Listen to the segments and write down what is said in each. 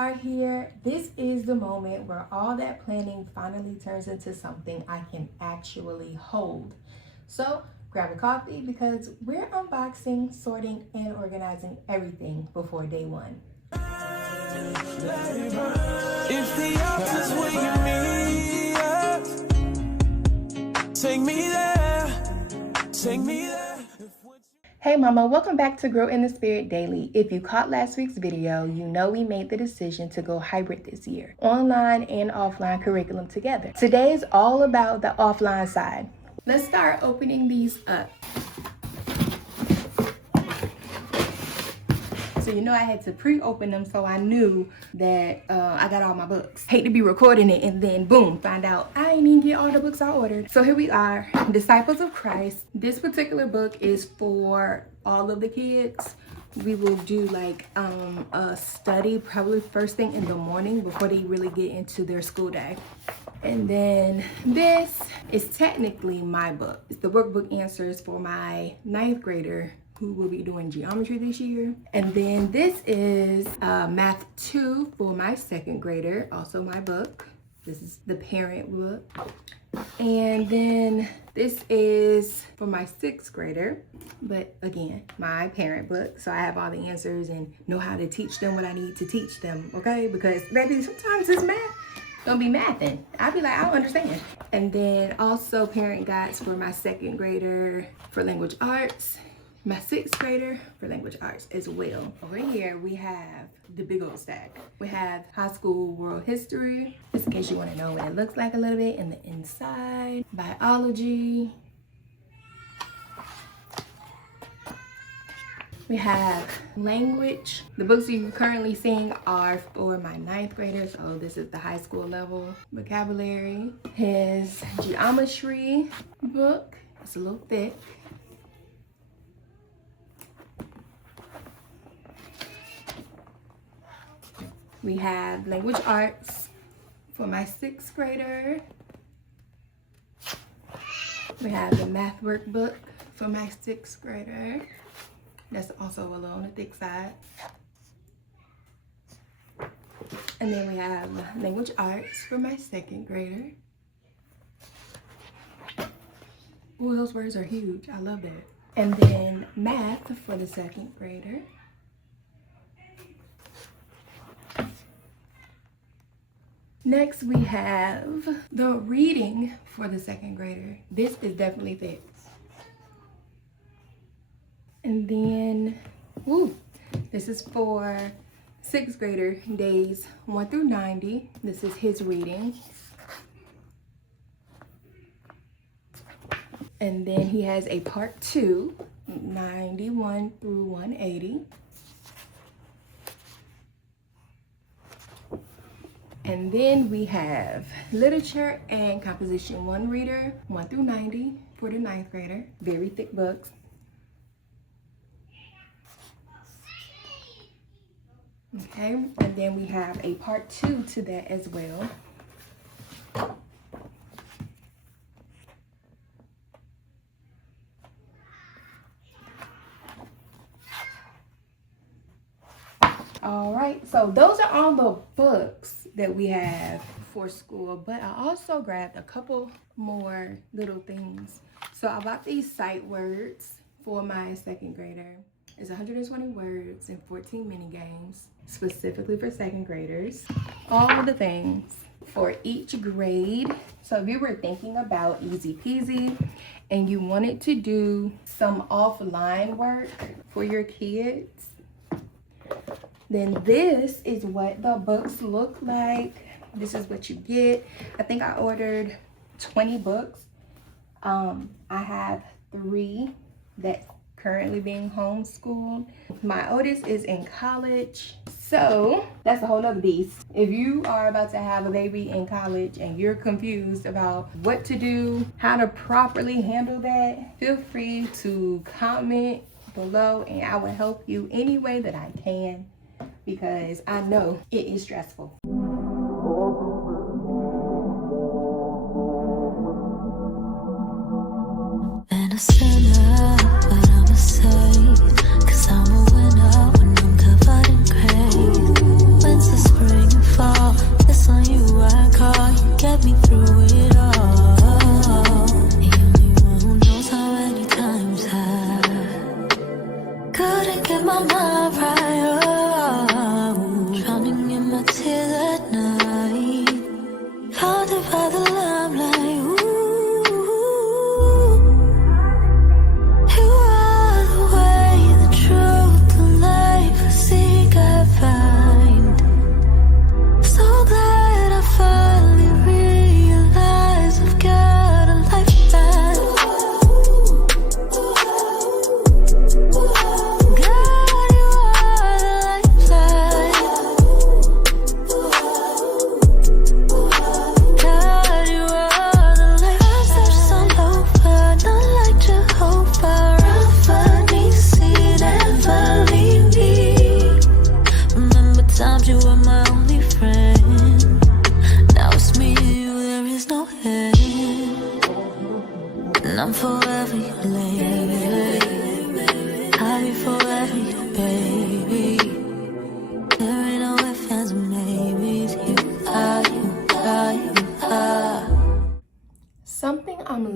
are here. This is the moment where all that planning finally turns into something I can actually hold. So grab a coffee because we're unboxing, sorting, and organizing everything before day one. If the office where you meet us, take me there, take me there. Hey mama, welcome back to Grow in the Spirit Daily. If you caught last week's video, you know we made the decision to go hybrid this year. Online and offline curriculum together. Today is all about the offline side. Let's start opening these up. So you know I had to pre-open them so I knew that I got all my books. Hate to be recording it and then boom, find out I ain't even get all the books I ordered. So here we are, Disciples of Christ. This particular book is for all of the kids. We will do like a study probably first thing in the morning before they really get into their school day. And then this is technically my book. It's the workbook answers for my 9th grader who will be doing geometry this year. And then this is Math 2 for my 2nd grader, also my book. This is the parent book. And then this is for my 6th grader, but again, my parent book. So I have all the answers and know how to teach them what I need to teach them, okay? Because baby, sometimes it's math gonna be mathing. I'll be like, I don't understand. And then also parent guides for my 2nd grader for language arts, my 6th grader for language arts as well. Over here we have the big old stack. We have high school world history, just in case you want to know what it looks like a little bit in the inside. Biology. We have language. The books you're currently seeing are for my 9th graders. So this is the high school level. Vocabulary. His geometry book. It's a little thick. We have language arts for my 6th grader. We have the math workbook for my 6th grader. That's also a little on the thick side. And then we have language arts for my 2nd grader. Ooh, those words are huge. I love that. And then math for the 2nd grader. Next, we have the reading for the 2nd grader. This is definitely thick. And then, this is for 6th grader, days 1 through 90. This is his reading. And then he has a part 2, 91 through 180. And then we have literature and composition 1 reader, 1 through 90 for the 9th grader. Very thick books. Okay, and then we have a part 2 to that as well. All right, so those are all the books that we have for school, but I also grabbed a couple more little things. So I bought these sight words for my 2nd grader. It's 120 words and 14 mini games, specifically for 2nd graders. All of the things for each grade. So if you were thinking about easy peasy and you wanted to do some offline work for your kids, then this is what the books look like. This is what you get. I think I ordered 20 books. I have 3 that currently being homeschooled. My oldest is in college, so that's a whole nother beast. If you are about to have a baby in college and you're confused about what to do, how to properly handle that, feel free to comment below and I will help you any way that I can, because I know it is stressful. And a sinner, but I'm a saint, 'cause I'm a winner when I'm covered in grace. When's the spring?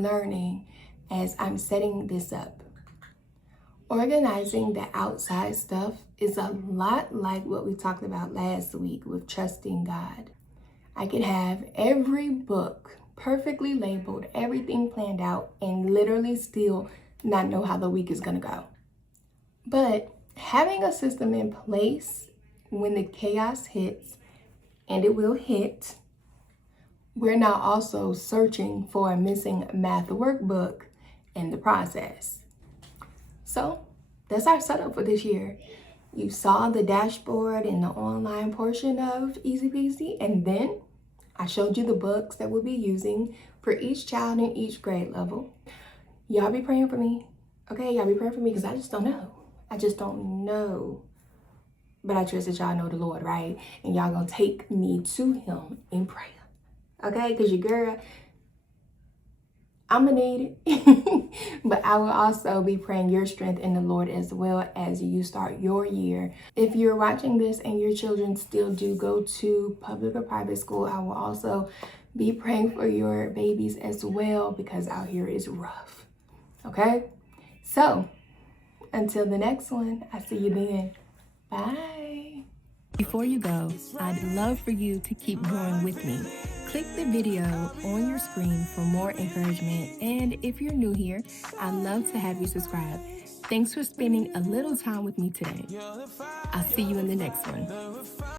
learning as I'm setting this up. Organizing the outside stuff is a lot like what we talked about last week with trusting God. I could have every book perfectly labeled, everything planned out, and literally still not know how the week is gonna go. But having a system in place when the chaos hits, and it will hit, we're now also searching for a missing math workbook in the process. So that's our setup for this year. You saw the dashboard and the online portion of Easy Peasy, and then I showed you the books that we'll be using for each child in each grade level. Y'all be praying for me, okay? Y'all be praying for me because I just don't know. I just don't know. But I trust that y'all know the Lord, right? And y'all gonna take me to him in prayer, okay? Because your girl, I'm gonna need it. But I will also be praying your strength in the Lord as well as you start your year. If you're watching this and your children still do go to public or private school, I will also be praying for your babies as well, because out here is rough, okay? So until the next one, I see you then. Bye. Before you go, I'd love for you to keep growing with me. Click the video on your screen for more encouragement. And if you're new here, I'd love to have you subscribe. Thanks for spending a little time with me today. I'll see you in the next one.